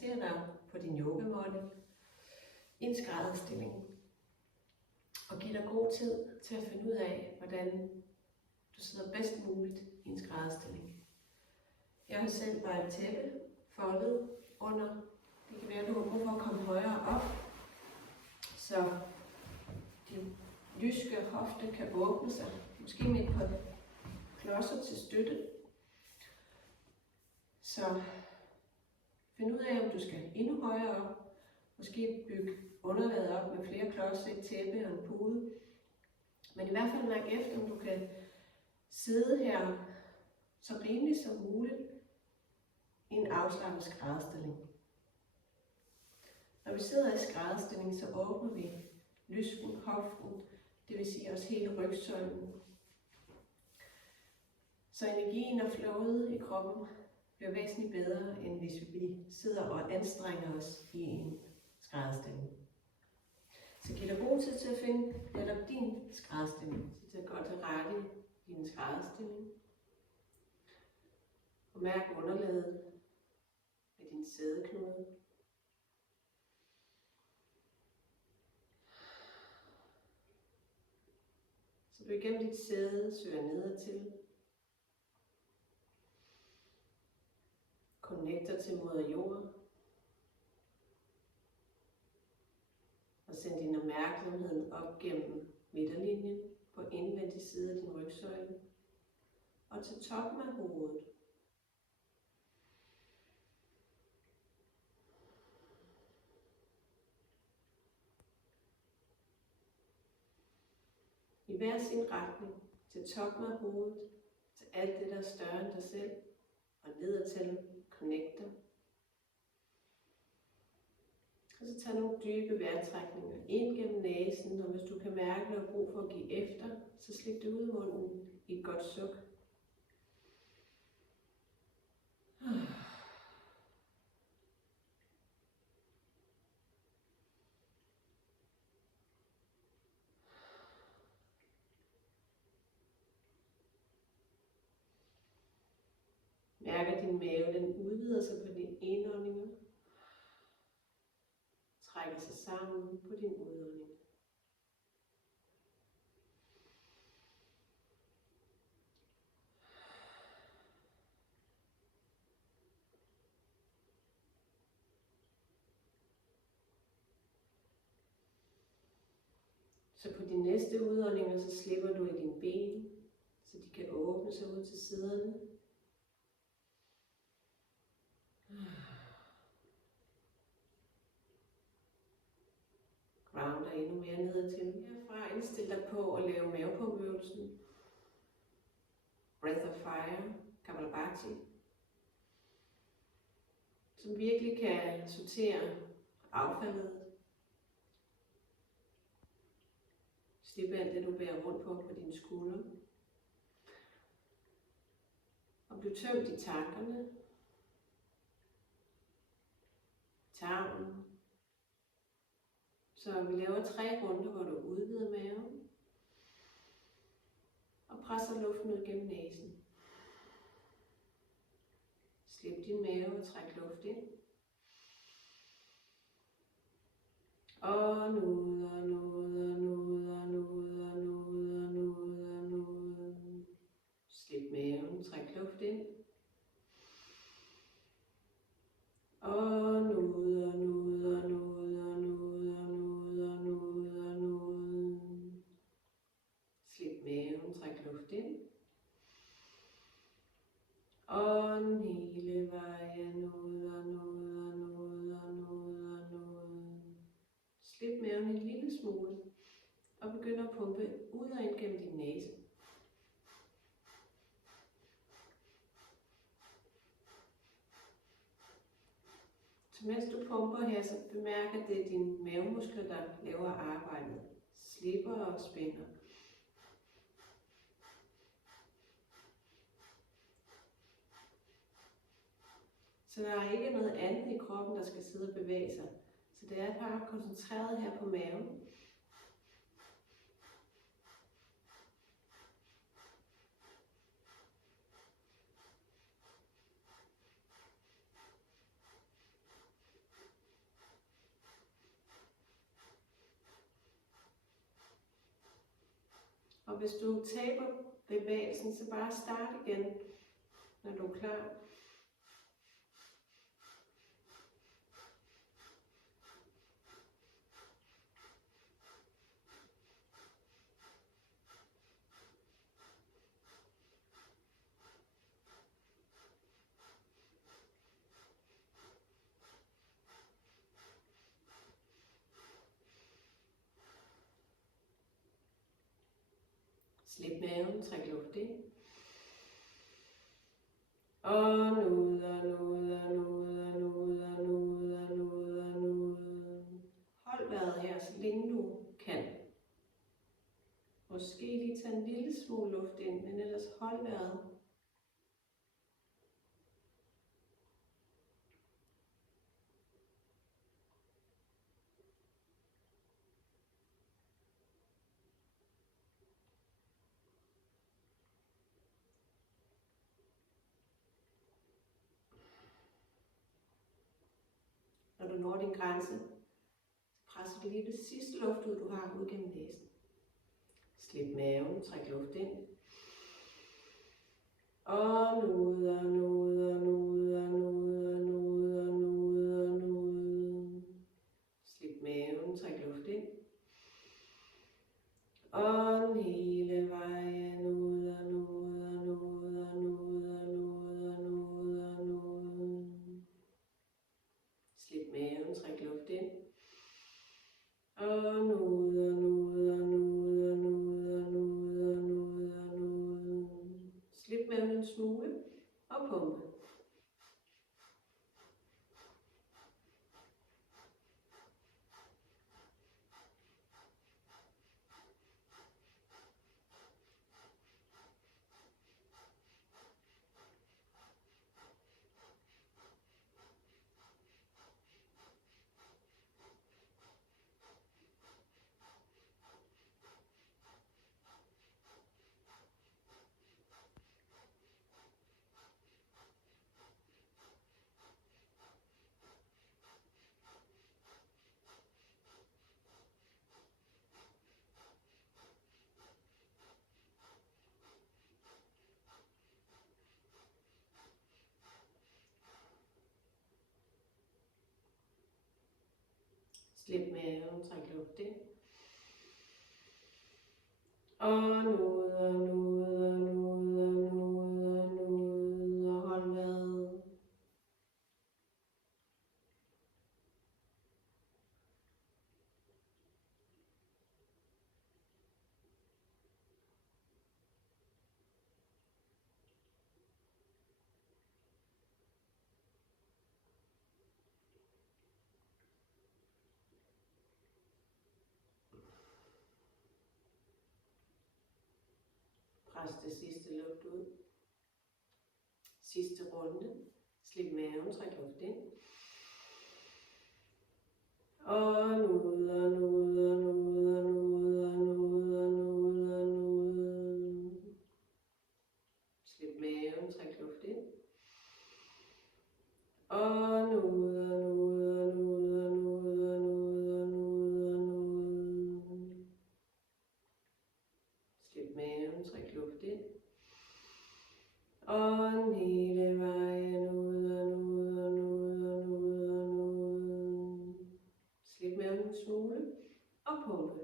Placer dig på din yogamåtte i en skrædderstilling. Og giv dig god tid til at finde ud af, hvordan du sidder bedst muligt i en skrædderstilling. Jeg har selv bare et tæppe foldet under. Det kan være, at du har brug for at komme højere op, så din lyske hofte kan åbne sig. Måske med et par klodser til støtte. Så find ud af, om du skal endnu højere op. Måske bygge underlaget op med flere klodser, et tæppe og en pude. Men i hvert fald mærk efter, om du kan sidde her så rimeligt som muligt i en afslappet skrædderstilling. Når vi sidder i skrædderstilling, så åbner vi lysken, hoften, det vil sige også hele rygsøjlen. Så energien og flowet i kroppen bliver væsentligt bedre, end hvis vi sidder og anstrenger os i en skrædderstilling. Så giv dig god tid til at finde netop din skrædderstilling. Så til at gå til rette i din skrædderstilling. Og mærk underlaget med din sædeknude. Så du igennem dit sæde søger nedad til. Connecter til moder jord. Og send din opmærksomhed op gennem midterlinjen på indvendig side af din rygsøjle og til toppen af hovedet. I hver sin retning, til toppen af hovedet, til alt det, der er større end dig selv, og nedad til connecter. Og så tag nogle dybe vejrtrækninger ind gennem næsen, og hvis du kan mærke, at du har brug for at give efter, så slip det ud i munden i et godt suk. Mærk, at din mave den udvider sig på dine indåndinger. Trækker sig sammen på din udånding. Så på de næste udåndinger, så slipper du i dine ben, så de kan åbne sig ud til siderne. Ground dig endnu mere nedad til. Herfra indstil dig på at lave mavepumpeøvelsen. Breath of Fire, Kapalabhati. Som virkelig kan sortere affaldet. Slippe alt det, du bærer rundt på dine skuldre. Og bliv tømt i tankerne. Tarmen. Så vi laver 3 runder, hvor du udvider maven. Og presser luften ud gennem næsen. Slip din mave og træk luft ind. Og nu, og nu, og nu, og nu, og nu, og nu, og nu. Slip maven, træk luft ind. Og nu, og nu, og nu, og nu, og nu, og nu, og nu. Slip maven, træk luft ind. Og hele vejen ud og ud og ud og ud og ud. Slip maven en lille smule og begynd at pumpe ud og ind gennem din næse. Så mens du pumper her, så bemærk, at det er dine mavemuskler, der laver arbejdet. Slipper og spænder. Så der er ikke noget andet i kroppen, der skal sidde og bevæge sig. Så det er bare koncentreret her på maven. hvis du taber bevægelsen, så bare start igen, når du er klar. Slip maven, træk luft ind. Og ud, og ud, og ud, og ud, og ud, og ud, og ud. Hold vejret her, så længe du kan. Måske lige tage en lille smule luft ind, men ellers hold vejret. Når du når din grænse, så presser du lige det sidste luft ud, du har ud gennem næsen. Slip maven, træk luft ind. Og ud, og ud, og ud, og ud, og ud, og ud, og ud. Slip maven, træk luft ind. Og hele vejen ud, og ud, og ud, og ud, og ud, og ud, og ud. Slip maven, træk luft ind. Og ud, og ud, og ud, og ud, og ud, og ud, og ud. Slip maven en smule og pumpe. Slip maven, træk luft ind. Og ud, og ud, og ud, og ud, og ud, og hold vejret. Pres det sidste luft ud. Sidste runde. Slip maven, træk luft ind. Og ud, og ud, og ud, og ud, og ud, og ud, og ud. Slip maven, træk luft ind. Og ud, og ud, og ud, og ud, og ud, og ud, og ud. Slip maven, træk luft ind. Og hele vejen ud, og ud, og ud, og ud, og ud. Slip maven en smule og pumpe.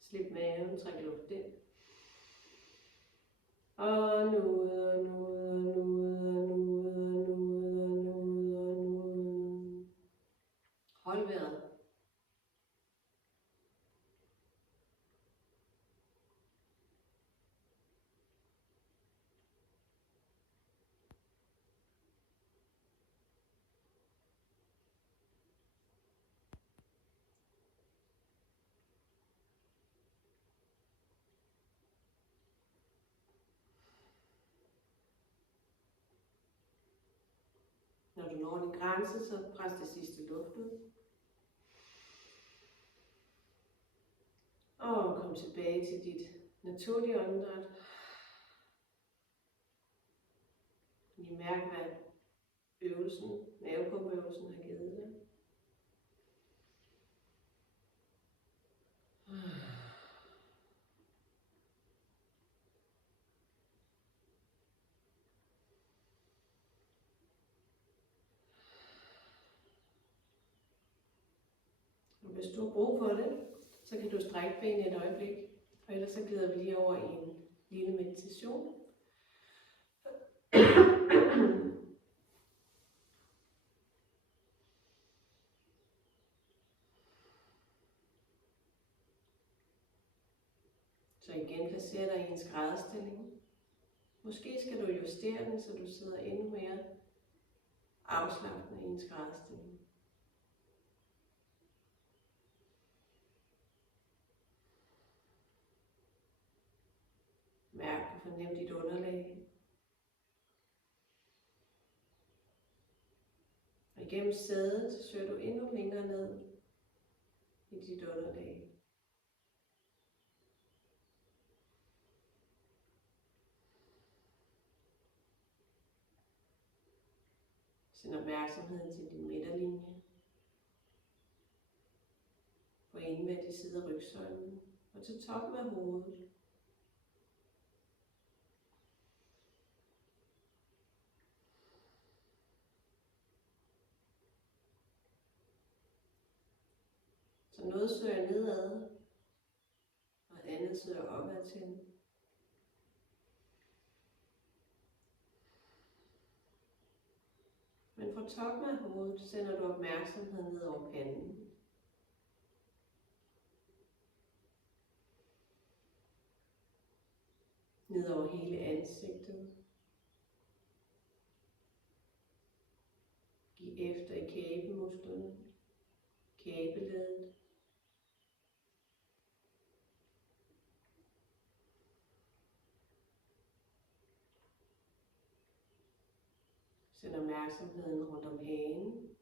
Slip maven, træk luft ind. Og ud, og ud, og ud, og ud, og ud, og ud, og ud. Hold vejret. du når din grænse, så pres det sidste luft ud. Og kom tilbage til dit naturlige åndedræt. Lige mærk, hvad mavepumpeøvelsen har givet dig. Og hvis du har brug for det, så kan du strække benene et øjeblik, og ellers så glider vi lige over i en lille meditation. Så igen placer dig i en skrædderstilling. Måske skal du justere den, så du sidder endnu mere afslappende i en skrædderstilling. Mærk og fornem dit underlag. Og igennem sædet så søger du endnu længere ned i dit underlag. Send opmærksomheden til din midterlinje. På indvendig side af rygsøjlen og til toppen af hovedet. Så noget søger nedad, og andet søger opad til. Men fra toppen af hovedet sender du opmærksomheden ned over panden. Ned over hele ansigtet. Giv efter i kæbemusklerne, kæbeledet. Send opmærksomheden rundt om hagen,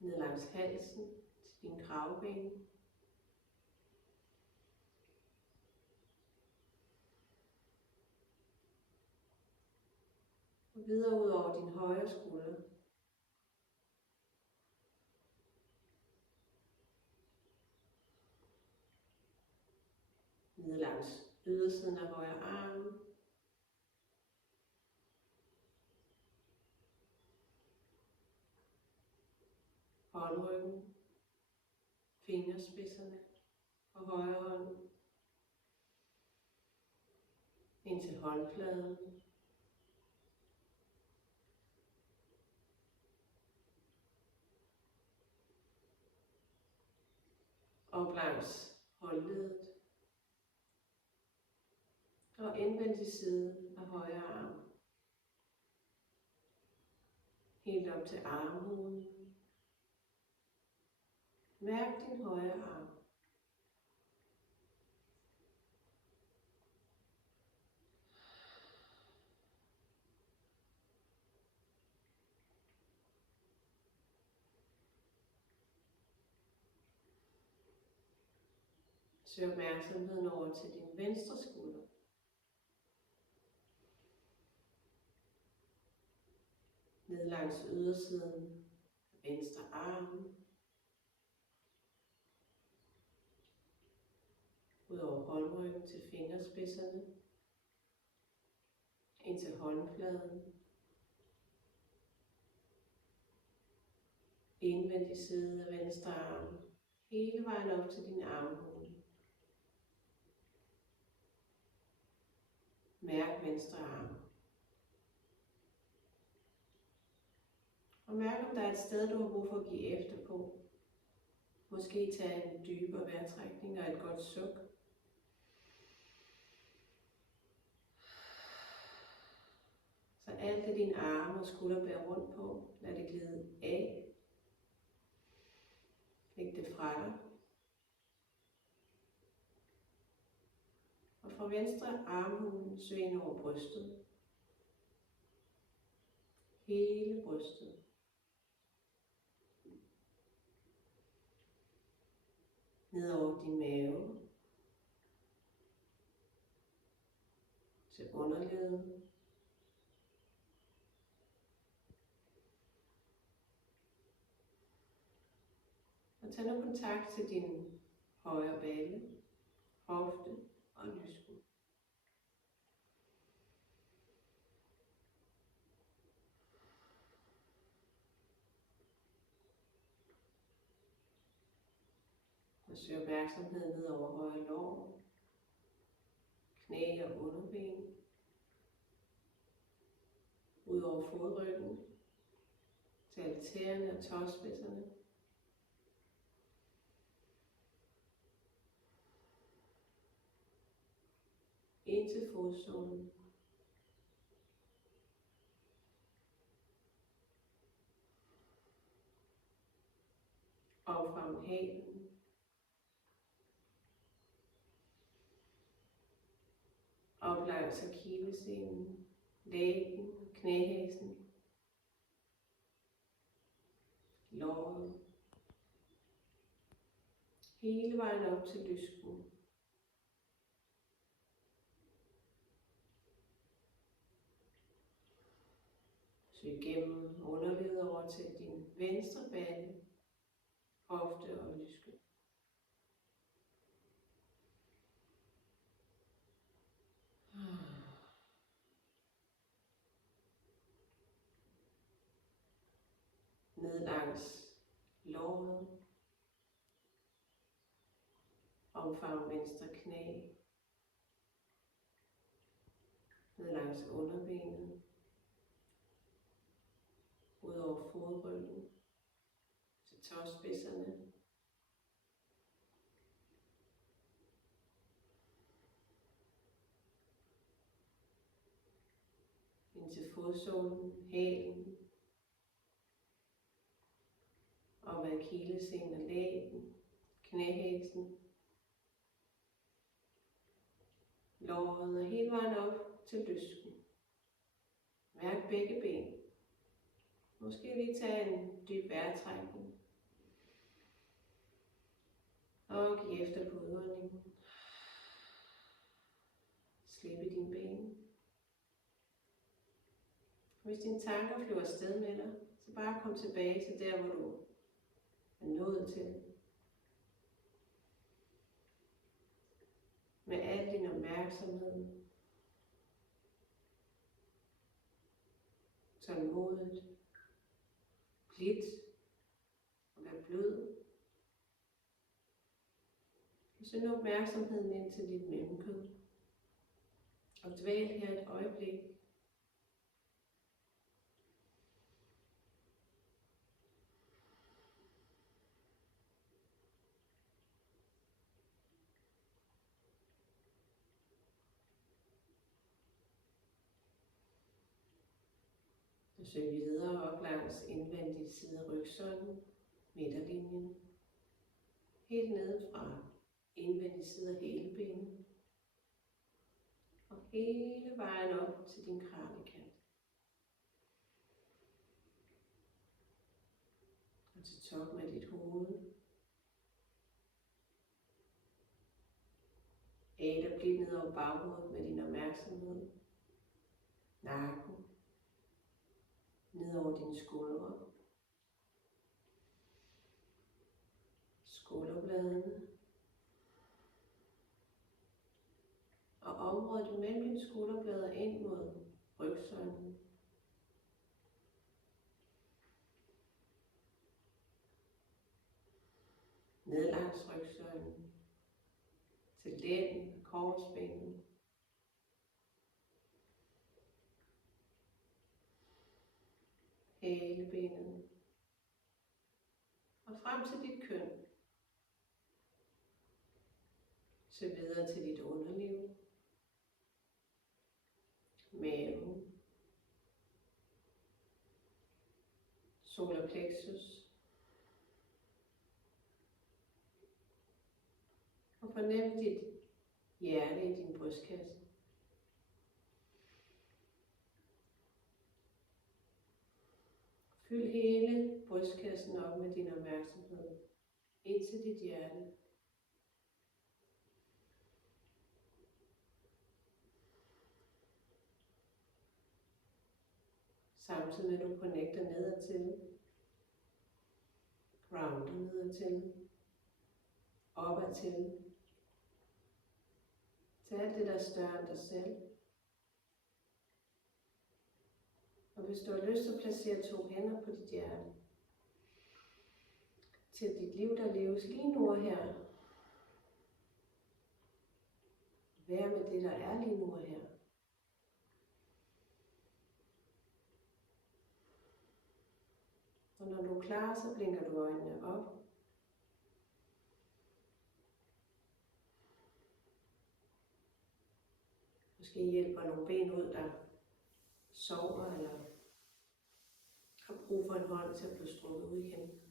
ned langs halsen til din kravben. Og videre ud over din højre skulder. Ned langs ydersiden af højre arm. Håndryggen, fingerspidserne på højre hånd, ind til håndfladen, op langs håndledet og indvendig side af højre arm, helt op til armhulen. Mærk din højre arm. Søg opmærksomheden over til din venstre skulder. Ned langs ydersiden af venstre arm. Ud over håndryggen til fingerspidserne. Ind til håndfladen. Indvendig side af venstre arm. Hele vejen op til din armhule. Mærk venstre arm. Og mærk, om der er et sted, du har brug for at give efter på. Måske tage en dybere vejrtrækning og et godt suk. Så alt det dine arme og skuldre bærer rundt på, lad det glide af. Læg det fra dig. Og fra venstre armhule søg ind over brystet. hele brystet. Ned over din mave, til underlivet. Og tag nu kontakt til din højre balle, hofte og lysken. Og søg opmærksomhed ned over højre lår, knæ og underben, ud over fodryggen, til halterne og tåspidserne. Ind til fodsålen. Omfavn hælen. Op langs akillessenen, lægen, knæhæsen, låret. Hele vejen op til lysken. Søg igennem underlivet over til din venstre balle, hofte og lysken. Ned langs låret. Omfavn venstre knæ. Ned langs underbenet. Ud over fodryggen. Til tåspidserne. Ind til fodsålen, hælen. Op ad akillessenen og lægen, knæhæsen, låret og hele vejen op til lysken. Mærk begge ben. Måske lige tage en dyb vejrtrækning. Og giv efter på udåndingen. Slip i dine ben. Hvis dine tanker flyver afsted med dig, så bare kom tilbage til der, hvor du er nået til. Med al din opmærksomhed. Tålmodigt. Blidt. Og vær blød. Og så nu opmærksomheden ind til dit mellemkød. Og dvæl her et øjeblik. Og søg videre op langs indvendig side af rygsøjlen, midterlinjen. Helt nede fra indvendig side af halebenet. Og hele vejen op til din kraniekant. Og til toppen af dit hoved. Æder bliv ned over baghovedet med din opmærksomhed. Nakken. Ned over dine skuldre. Skulderbladene. Og området mellem dine skulderblade ind mod rygsøjlen. Ned langs rygsøjlen. Til lænden, korsbenet. Halebenet. Og frem til dit køn. Så videre til dit underliv. Maven. Solar plexus. Og fornem dit hjerte i din brystkasse. Fyld hele brystkassen op med din opmærksomhed ind til dit hjerte. Samtidig med at du connecter nedadtil, grounder nedadtil, opadtil, til alt det, der er større end dig selv. Og hvis du har lyst til at placere 2 hænder på dit hjerte, til dit liv, der leves lige nu og her. Vær med det, der er lige nu og her. Og når du er klar, så blinker du øjnene op. Måske hjælper nogle ben ud, der sover eller har brug for en hånd til at blive strukket ud igen.